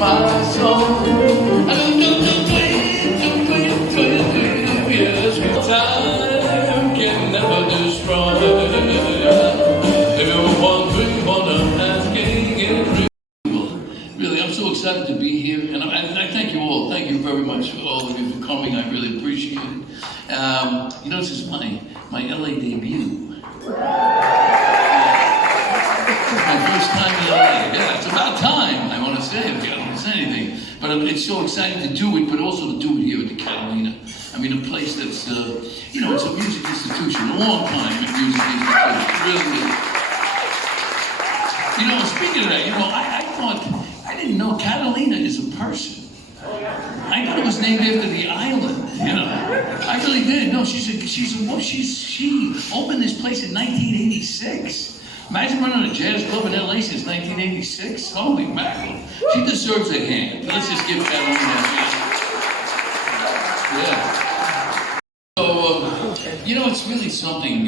my soul. Yes, time can never destroy. If you're wondering what I'm asking, really, I'm so excited to be here, and I thank you all. Thank you very much for all of you for coming. I really appreciate it. You know, this is my LA debut. My first time in LA. Yeah, it's about time, I want to say, if I don't say anything. But it's so exciting to do it, but also to do it here at the Catalina. I mean, a place that's, you know, it's a music institution, a long time music institution, really. You know, speaking of that, you know, I didn't know Catalina is a person. I thought it was named after the island, you know. I really did. No, she opened this place in 1986. Imagine running a jazz club in LA since 1986. Holy mackerel. She deserves a hand. Let's just give Catalina a hand. Yeah. So, you know, it's really something,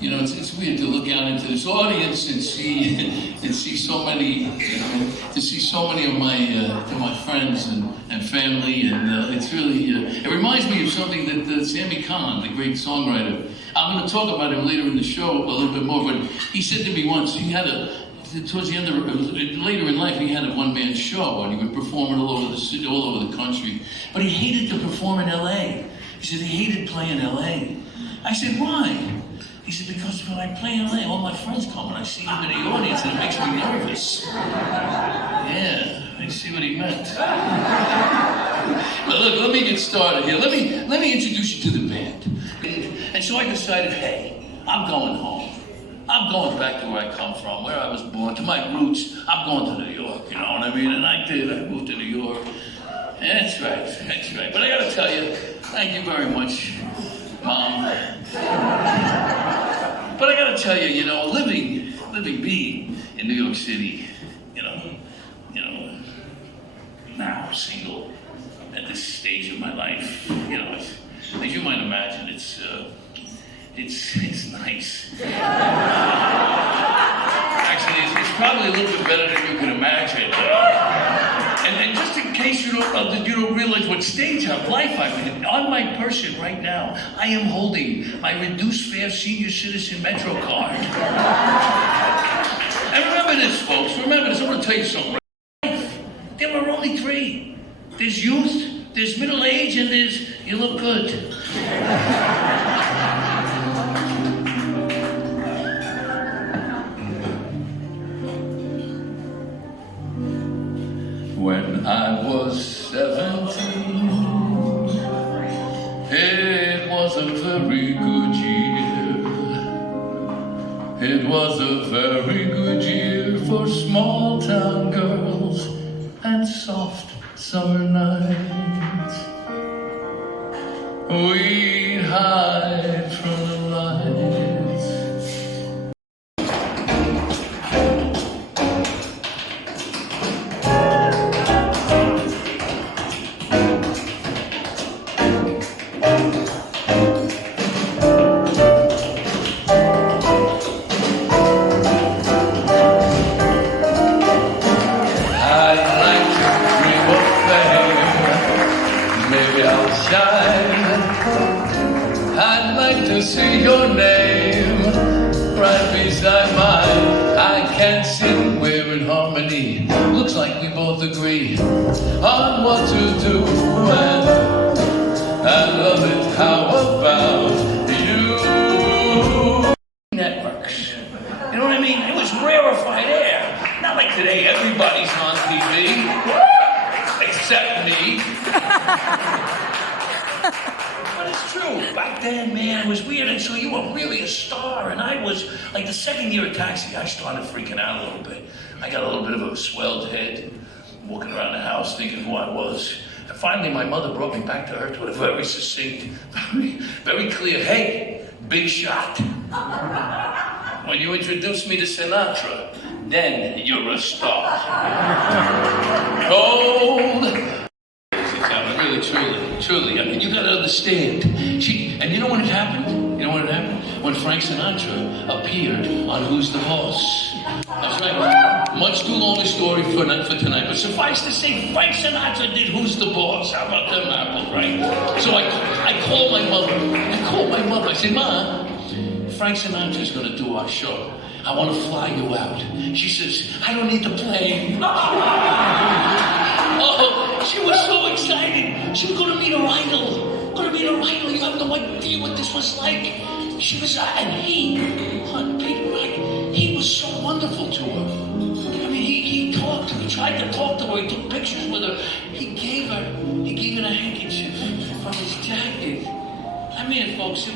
you know, it's weird to look out into this audience and see so many, you know, to see so many of my friends and family, and it's really, it reminds me of something that Sammy Kahn, the great songwriter, I'm going to talk about him later in the show a little bit more, but he said to me once, he had towards the end of, later in life, he had a one-man show, and he would perform it all over the city, all over the country, but he hated to perform in LA. He said he hated playing LA. I said, why? He said, because when I play in LA, all my friends come and I see them in the audience and it makes me nervous. Yeah, I see what he meant. But look, let me get started here. Let me introduce you to the band. And so I decided, hey, I'm going home. I'm going back to where I come from, where I was born, to my roots. I'm going to New York, you know what I mean? And I did. I moved to New York. That's right, that's right. But I gotta tell you, thank you very much, Mom. But I gotta tell you, you know, being in New York City, you know, now single at this stage of my life, you know, as you might imagine, it's nice. Actually, it's probably a little bit better than you can imagine. And just in case you don't realize what stage of life I'm in, on my person right now, I am holding my reduced fare senior citizen Metro card. And remember this, folks. Remember this. I'm going to tell you something. There were only three. There's youth, there's middle age, and there's you look good. When I was 17, it was a very good year. It was a very good year for small town girls and soft summer nights. We'd hide from the lights. I'd like to see your name right beside mine. I can't see we're in harmony. Looks like we both agree on what to do, and I love it. How about you? Networks. You know what I mean? It was rarefied air. Not like today, everybody's on TV. Except me. But it's true. Back then, man, it was weird. And so you were really a star. And I was, like the second year at Taxi, I started freaking out a little bit. I got a little bit of a swelled head, walking around the house thinking who I was. And finally, my mother brought me back to her with a very succinct, very clear, hey, big shot. When you introduced me to Sinatra, then you're a star. Cold. Really, truly. I mean, you gotta understand. And you know when it happened? You know when it happened? When Frank Sinatra appeared on Who's the Boss. That's right. Much too long a story for tonight, but suffice to say, Frank Sinatra did Who's the Boss? How about them apples, right? So I called my mother. I said, Ma, Frank Sinatra's going to do our show. I want to fly you out. She says, I don't need the plane. Oh, she was so excited. She was going to meet her idol. You have no idea what this was like. She was, and he was so wonderful to her. I mean, he talked, he tried to talk to her, he took pictures with her. He gave her a handkerchief from his jacket. I mean, folks,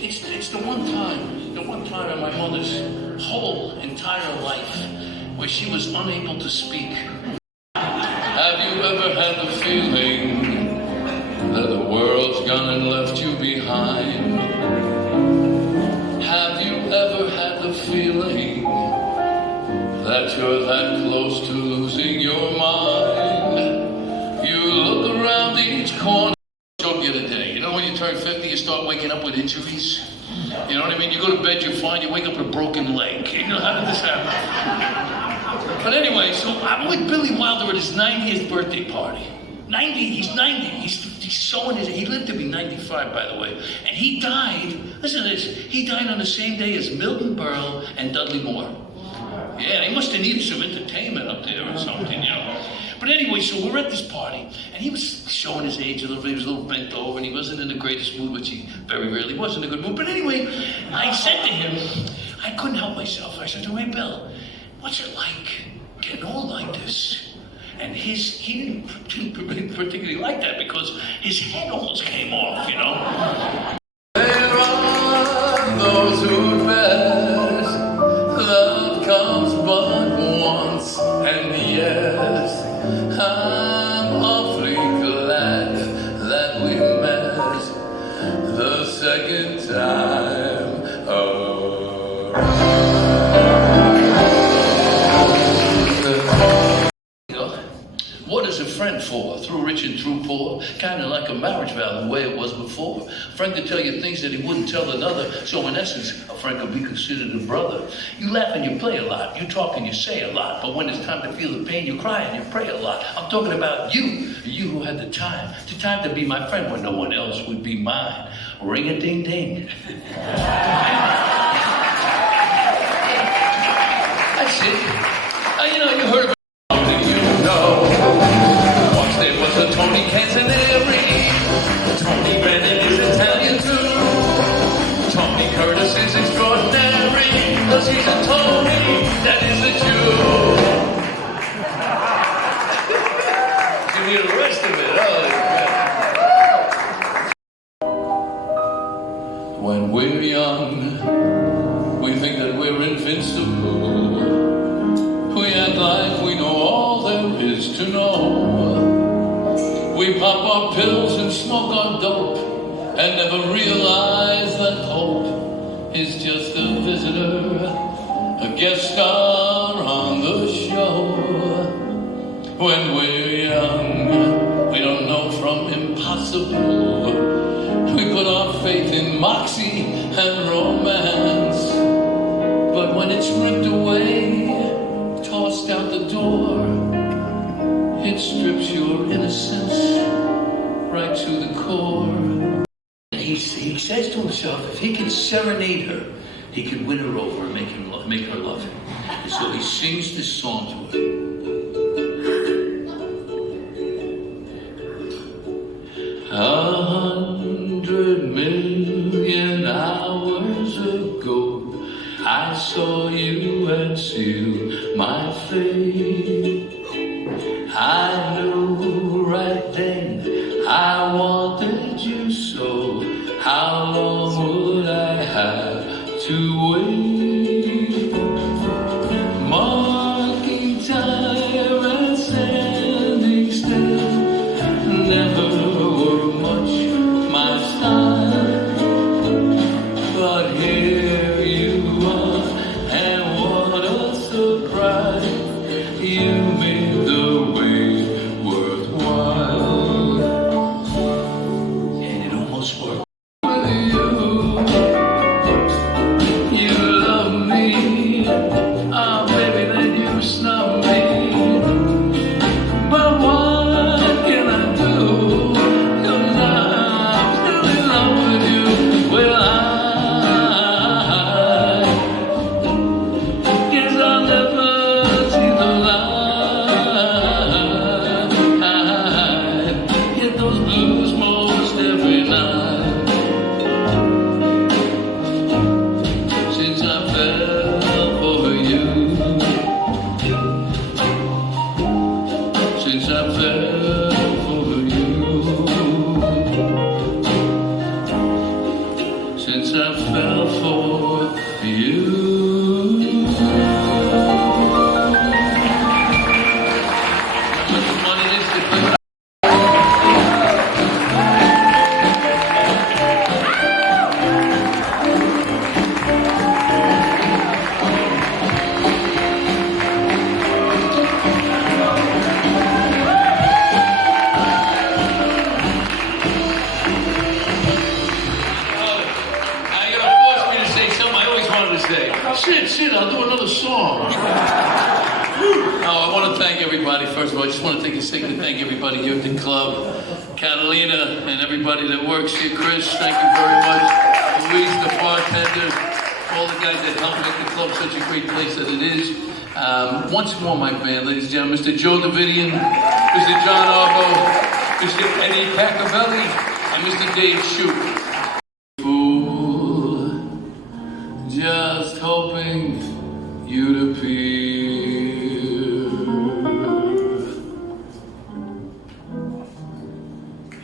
it's the one time in my mother's whole entire life where she was unable to speak. Have you ever had the feeling that the world's gone and left you behind? Have you ever had the feeling that you're that close to losing your mind? You look around each corner. Joke the other day, you know when you turn 50 you start waking up with injuries? You know what I mean? You go to bed, you're fine, you wake up with a broken leg. You know, how did this happen? But anyway, so I'm with Billy Wilder at his 90th birthday party. 90, he's 90. He's showing his, he lived to be 95, by the way. And he died, listen to this, he died on the same day as Milton Berle and Dudley Moore. Yeah, they must have needed some entertainment up there or something, you know. But anyway, so we're at this party, and he was showing his age a little bit. He was a little bent over, and he wasn't in the greatest mood, which he very rarely was in a good mood. But anyway, I said to him, I couldn't help myself. I said to him, hey, Bill, what's it like getting old like this? And he didn't particularly like that because his head almost came off, you know. There are those who best love comes but once, and yes, I'm awfully glad that we met the second time around. What is a friend for? Through rich and through poor, kind of like a marriage vow, the way it was before. A friend could tell you things that he wouldn't tell another, so in essence, a friend could be considered a brother. You laugh and you play a lot, you talk and you say a lot, but when it's time to feel the pain, you cry and you pray a lot. I'm talking about you who had the time to be my friend when no one else would be mine. Ring-a-ding-ding. That's it. You heard about there was a Tony Canzaneri. Tony Brennan is Italian too. Tony Curtis is extraordinary, cause he's a Tony that is a Jew. Give me the rest of it. Oh, when we're young, we think that we're invincible. We act like we know all there is to know. We pop our pills and smoke our dope and never realize that hope is just a visitor, a guest star on the show. When we're young, we don't know from impossible. We put our faith in moxie and romance. But when it's ripped away, tossed out the door, it strips your innocence right to the core. He says to himself, if he can serenade her, he can win her over and make her love him. And so he sings this song to her. 100,000,000 hours ago, I saw you and sealed my fate. I knew right then I wanted you so. How long would I have to wait? Marking time. I fell for you, since I fell for you. Sit, I'll do another song. I want to thank everybody. First of all, I just want to take a second to thank everybody here at the club. Catalina and everybody that works here. Chris, thank you very much. Louise, the bartender. All the guys that help make the club such a great place that it is. Once more, my band, ladies and gentlemen, Mr. Joe Davidian, Mr. John Arbo, Mr. Eddie Pacabelli, and Mr. Dave Shoup. Just hoping you'd appear.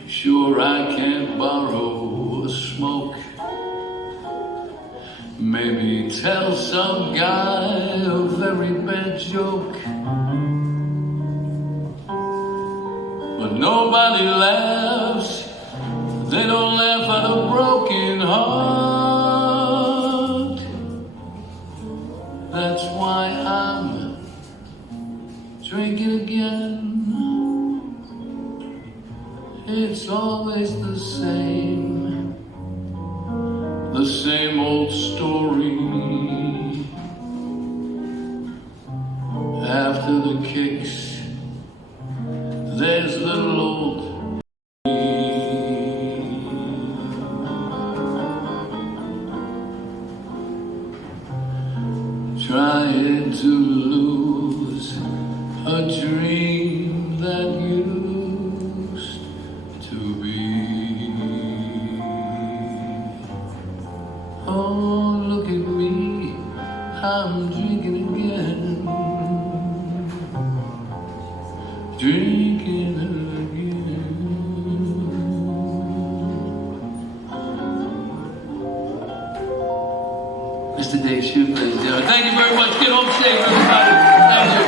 Sure, I can't borrow a smoke. Maybe tell some guy a very bad joke. But nobody laughs. They don't laugh at a broken heart. That's why I'm drinking again. It's always the same old story. After the kicks, there's little old trying to lose a dream that used to be. Oh, look at me, I'm drinking again, drinking again. Mr. Dave Shoup, ladies and gentlemen. Thank you very much. Get home safe, everybody. Thank you.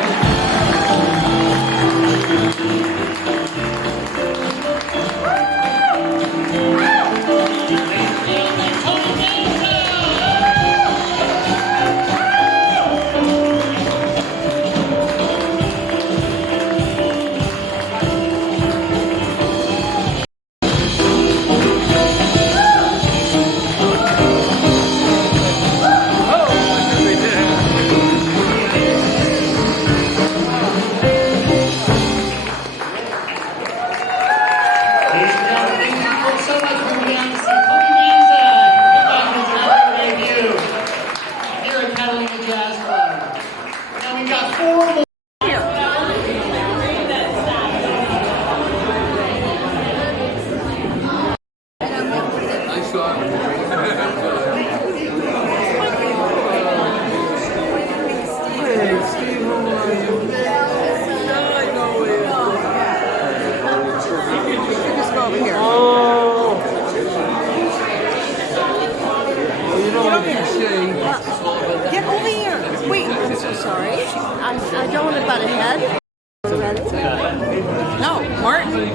Get over here. Wait, I'm so sorry. I don't want to butt ahead. No, Martin.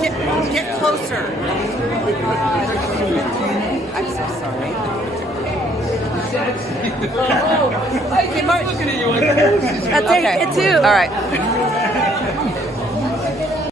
Get closer. I'm so sorry. Hey, Martin. I'll take it too. All right.